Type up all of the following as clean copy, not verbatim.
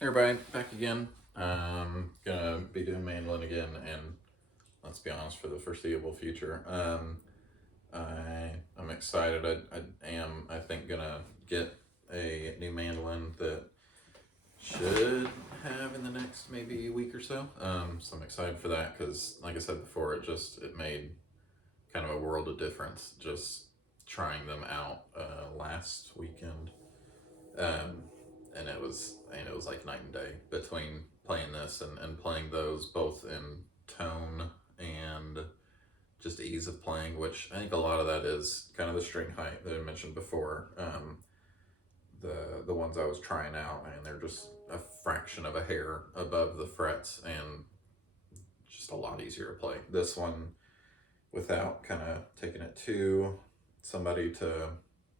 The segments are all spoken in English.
Hey everybody, back again. Gonna be doing mandolin again, and let's be honest, for the foreseeable future. I'm excited. I think, gonna get a new mandolin that should have in the next maybe week or so. So I'm excited for that because, like I said before, it made kind of a world of difference just trying them out last weekend. Um, and it was like night and day between playing this and playing those, both in tone and just ease of playing, which I think a lot of that is kind of the string height that I mentioned before. The ones I was trying out, and they're just a fraction of a hair above the frets and just a lot easier to play. This one, without kind of taking it to somebody to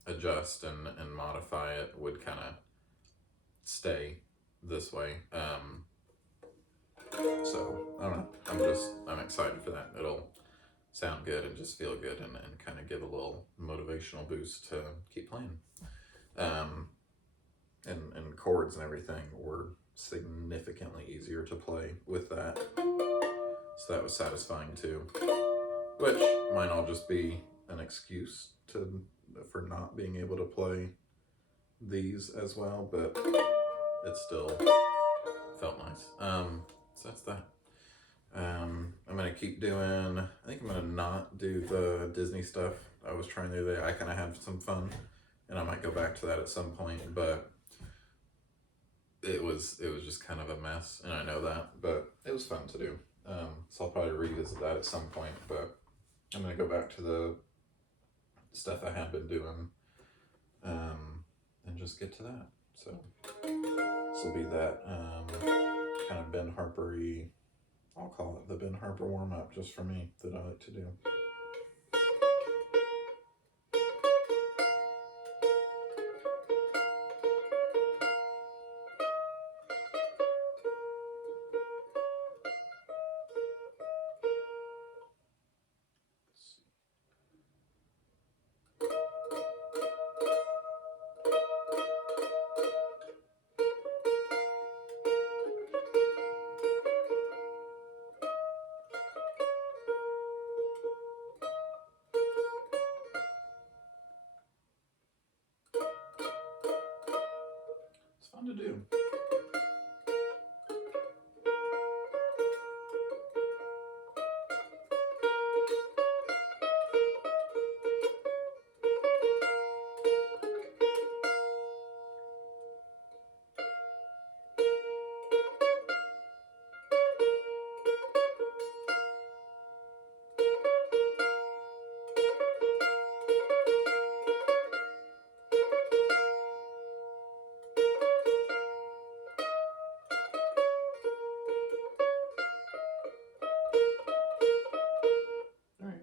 adjust and modify it, would kind of stay this way. So I don't know. I'm excited for that. It'll sound good and just feel good and kind of give a little motivational boost to keep playing. Um, and chords and everything were significantly easier to play with that. So that was satisfying too. Which might all just be an excuse for not being able to play these as well, but it still felt nice. So that's that. I'm gonna keep doing. I think I'm gonna not do the Disney stuff I was trying the other day. I kind of had some fun, and I might go back to that at some point. But it was just kind of a mess, and I know that. But it was fun to do. So I'll probably revisit that at some point. But I'm gonna go back to the stuff I had been doing, and just get to that. So this will be that kind of Ben Harper-y. I'll call it the Ben Harper warm up just for me that I like to do. It's fun to do. All right.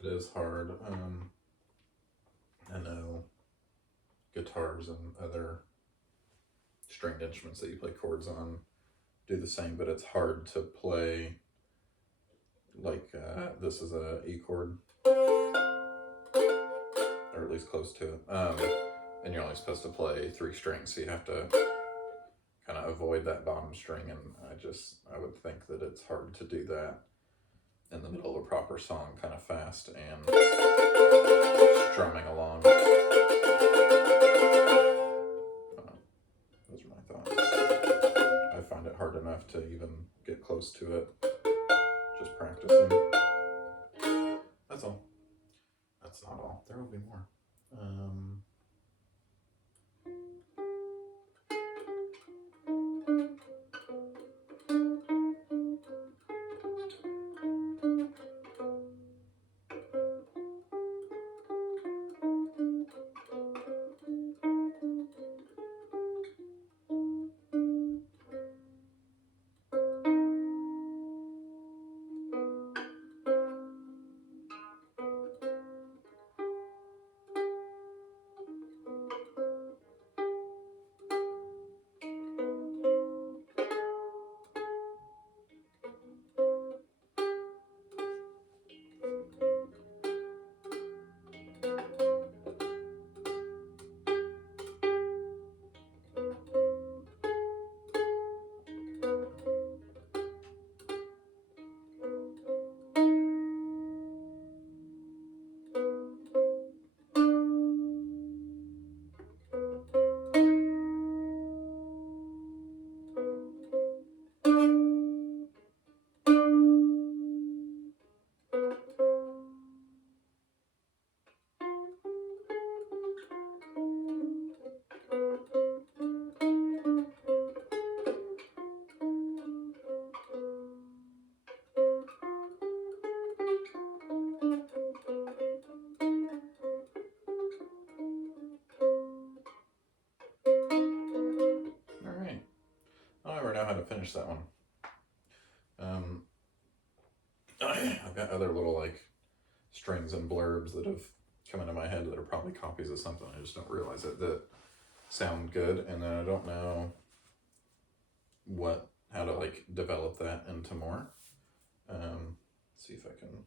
It is hard. I know guitars and other stringed instruments that you play chords on do the same, but it's hard to play like this is a E chord, or at least close to it. And you're only supposed to play 3 strings, so you have to kind of avoid that bottom string. And I would think that it's hard to do that in the middle of a proper song, kind of fast and strumming along. Those are my thoughts. I find it hard enough to even get close to it, just practicing. That's all. That's not all. There will be more. Um, all right. I don't ever know how to finish that one. I've got other little like strings and blurbs that have come into my head that are probably copies of something. I just don't realize it that sound good, and then I don't know how to like develop that into more. See if I can.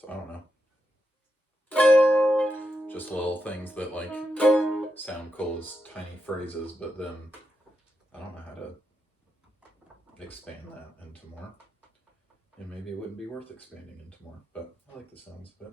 So I don't know. Just little things that like sound cool as tiny phrases, but then I don't know how to expand that into more. And maybe it wouldn't be worth expanding into more, but I like the sounds of it.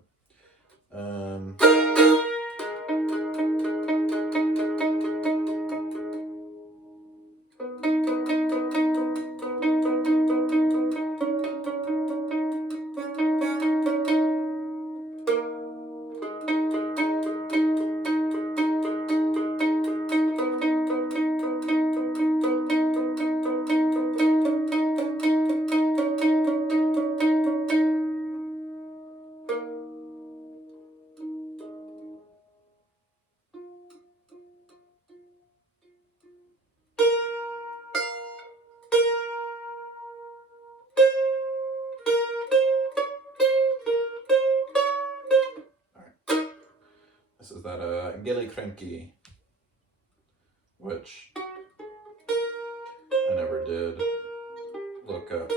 This is that Gilly Cranky, which I never did look up.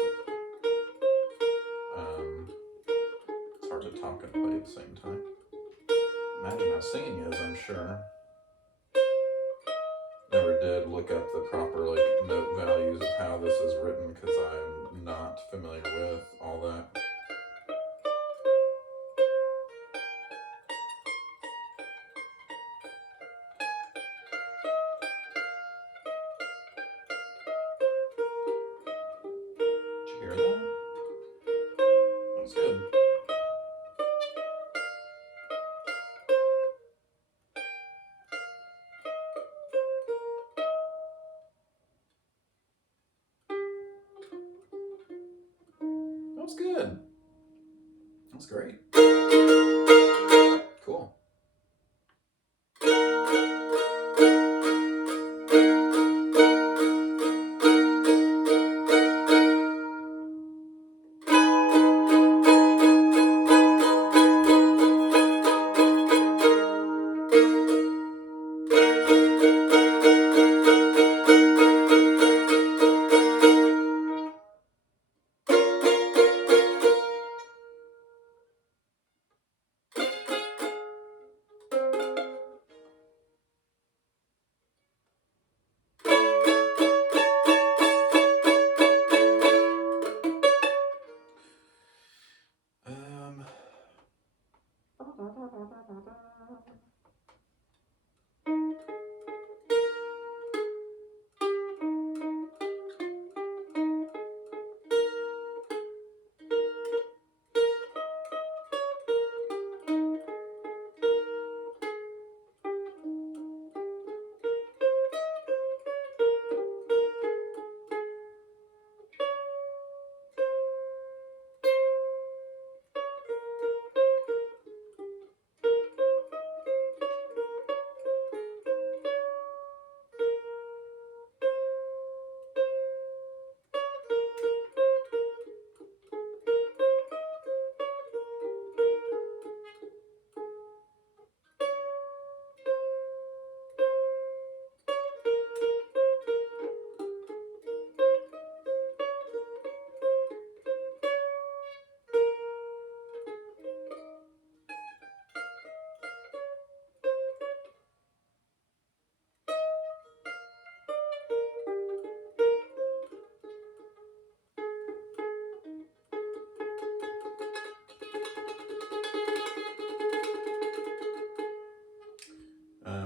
It's hard to talk and play at the same time. Imagine how singing is, I'm sure. Never did look up the proper like note values of how this is written because I'm not familiar with all that. Did you hear that? That was good. was good. That was great. Cool.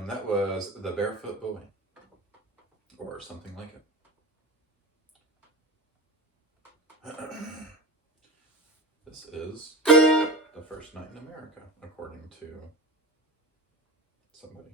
That was The Barefoot Boy, or something like it. This is The First Night in America, according to somebody.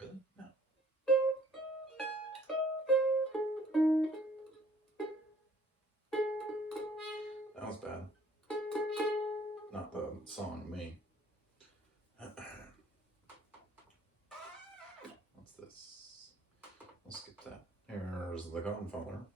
Really? No. That was bad. Not the song, me. What's this? We'll skip that. Here's The Godfather.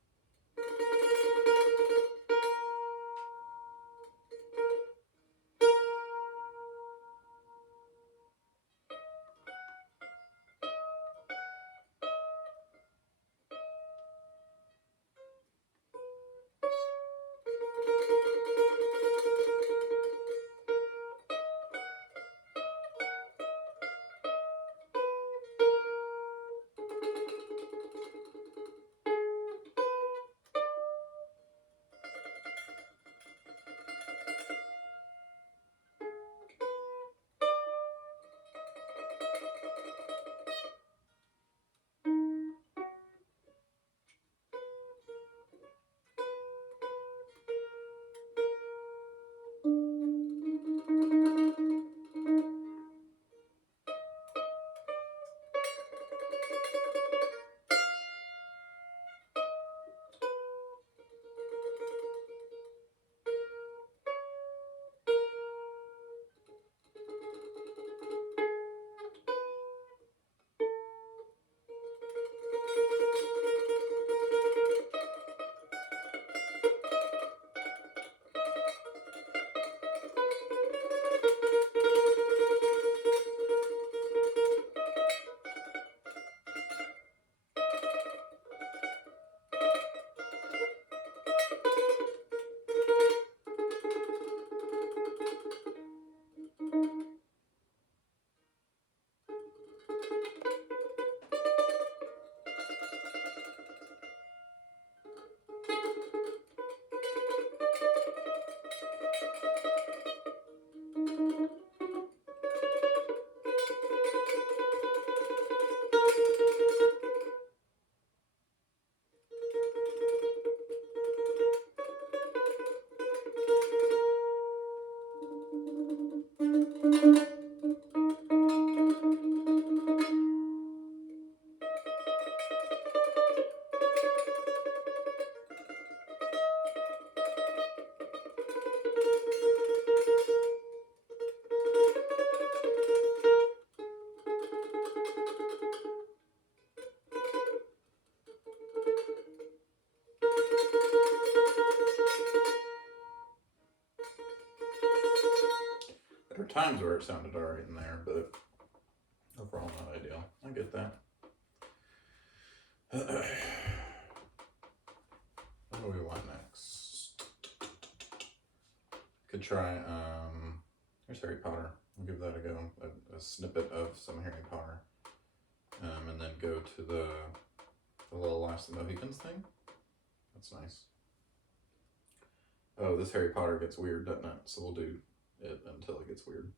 times where it sounded alright in there, but overall not ideal. I get that. What do we want next? Could try, here's Harry Potter. We'll give that a go. A snippet of some Harry Potter. And then go to the little Last of the Mohicans thing. That's nice. Oh, this Harry Potter gets weird, doesn't it? So we'll do it until it gets weird.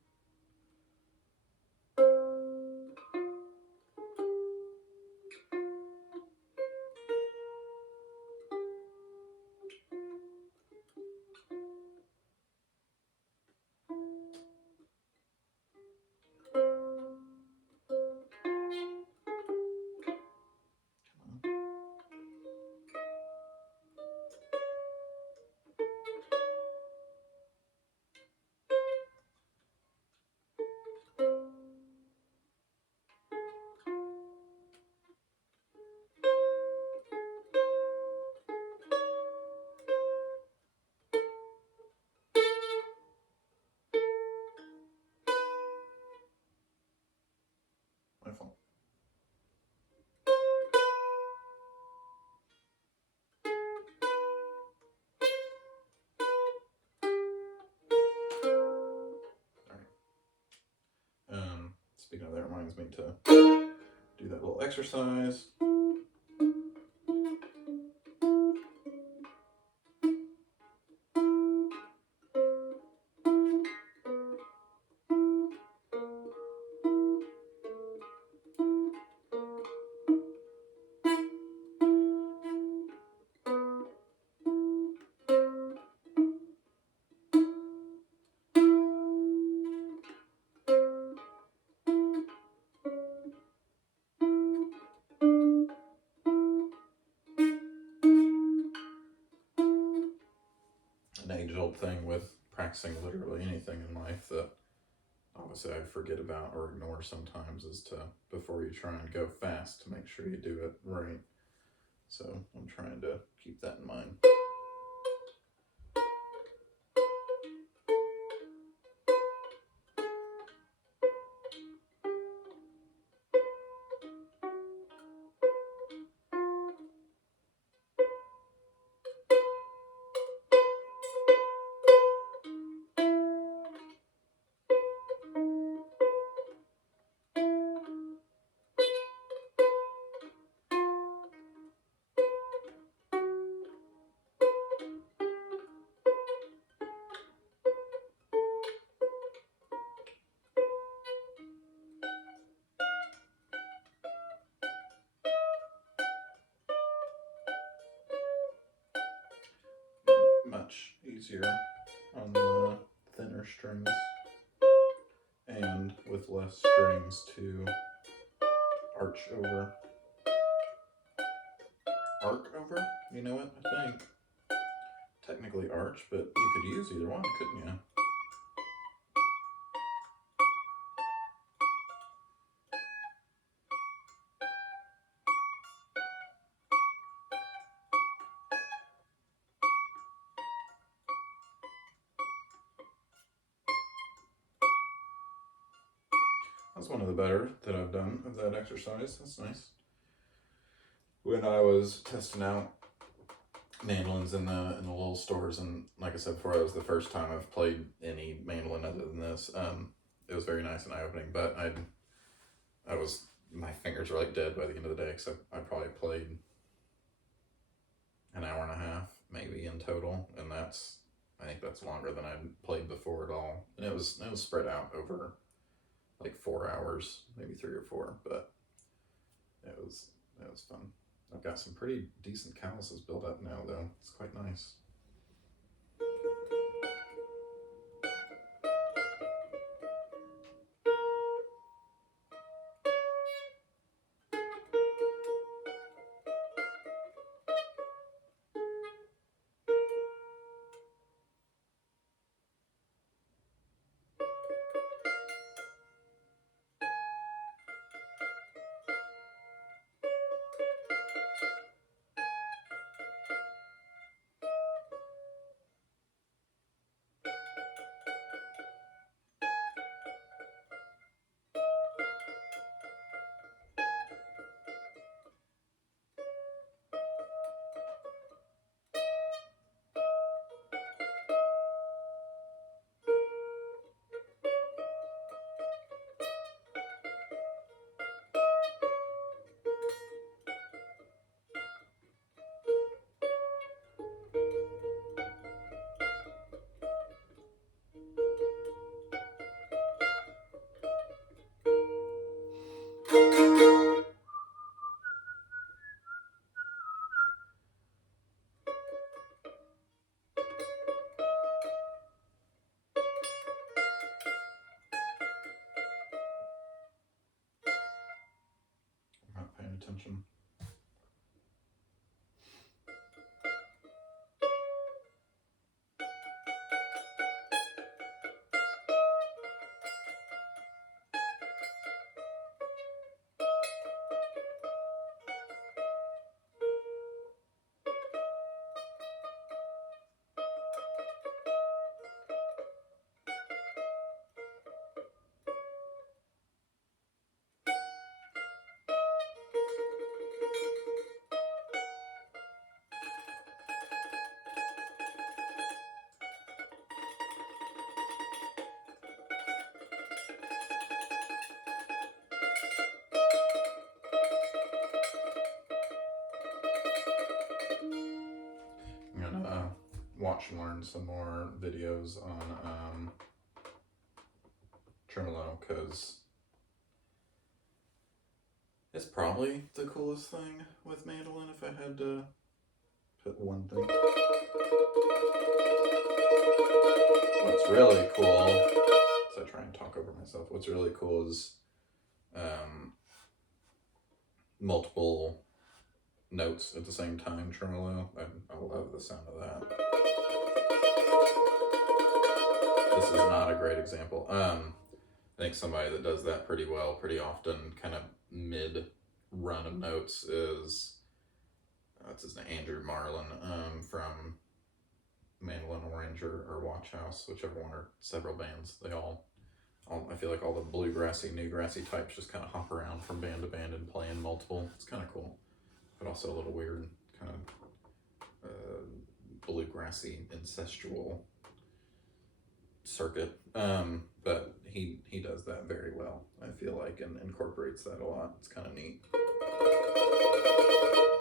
My fault. Speaking of that, reminds me to do that little exercise. An age-old thing with practicing literally anything in life that obviously I forget about or ignore sometimes is to, before you try and go fast, to make sure you do it right. So I'm trying to keep that in mind. Much easier on the thinner strings and with less strings to arch over. Arc over? You know what? I think. Technically arch, but you could use either one, couldn't you? That's one of the better that I've done of that exercise. That's nice. When I was testing out mandolins in the little stores, and like I said before, it was the first time I've played any mandolin other than this. It was very nice and eye-opening, but my fingers were like dead by the end of the day, because I probably played an hour and a half maybe in total, and I think that's longer than I'd played before at all. And it was spread out over like 4 hours, maybe 3 or 4, but it was fun. I've got some pretty decent calluses built up now, though. It's quite nice. attention. I'm gonna watch and learn some more videos on tremolo, because it's probably the coolest thing with mandolin if I had to put one thing. What's really cool, so I try and talk over myself, what's really cool is multiple notes at the same time tremolo. I love the sound of that. This is not a great example. I think somebody that does that pretty well, pretty often, kind of mid run of notes is what's his name, Andrew Marlin, from Mandolin Orange or Watch House, whichever one, or several bands. They all I feel like all the bluegrassy, newgrassy types just kind of hop around from band to band and play in multiple. It's kind of cool, but also a little weird, kind of bluegrassy, incestual circuit. But he does that very well, I feel like, and incorporates that a lot. It's kind of neat.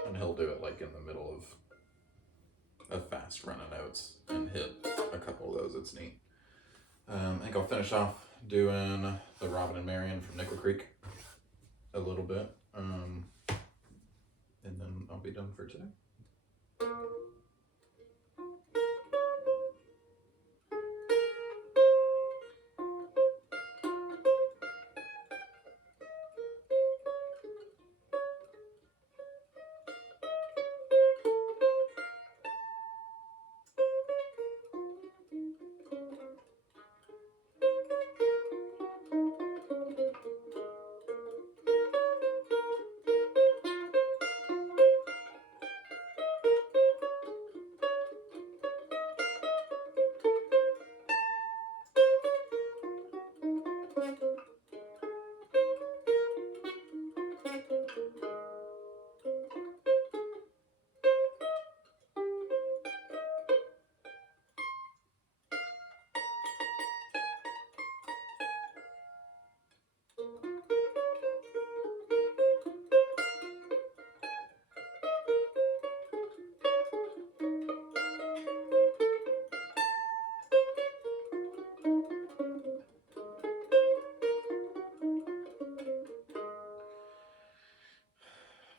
And he'll do it like in the middle of a fast run of notes and hit a couple of those. It's neat. I think I'll finish off doing the Robin and Marion from Nickel Creek a little bit, and then I'll be done for today.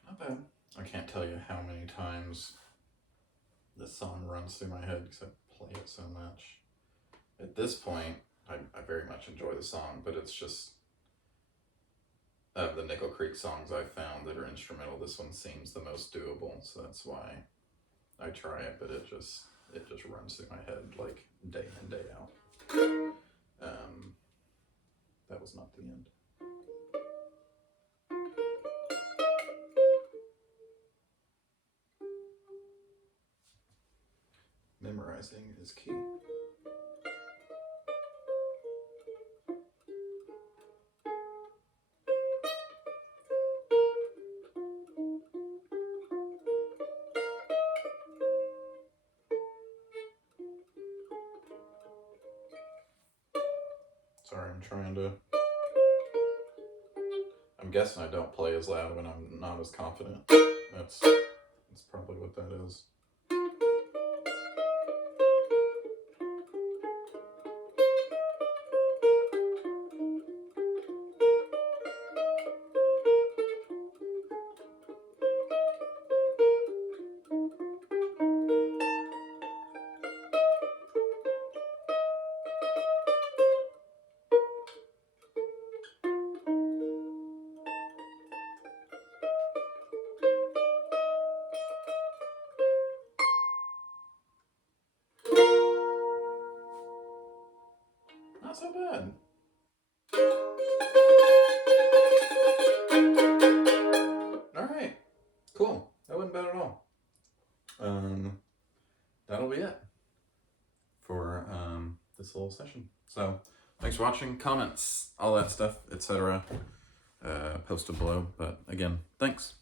Not bad. I can't tell you how many times this song runs through my head because I play it so much. At this point, I very much enjoy the song, but it's just, of the Nickel Creek songs I've found that are instrumental, this one seems the most doable, so that's why I try it, but it just runs through my head like day in, day out. That was not the end. Memorizing is key. Sorry, I'm guessing I don't play as loud when I'm not as confident. That's probably what that is. Not so bad. All right, cool. That wasn't bad at all. That'll be it for this little session. So thanks for watching. Comments, all that stuff, etc. Posted below. But again, thanks.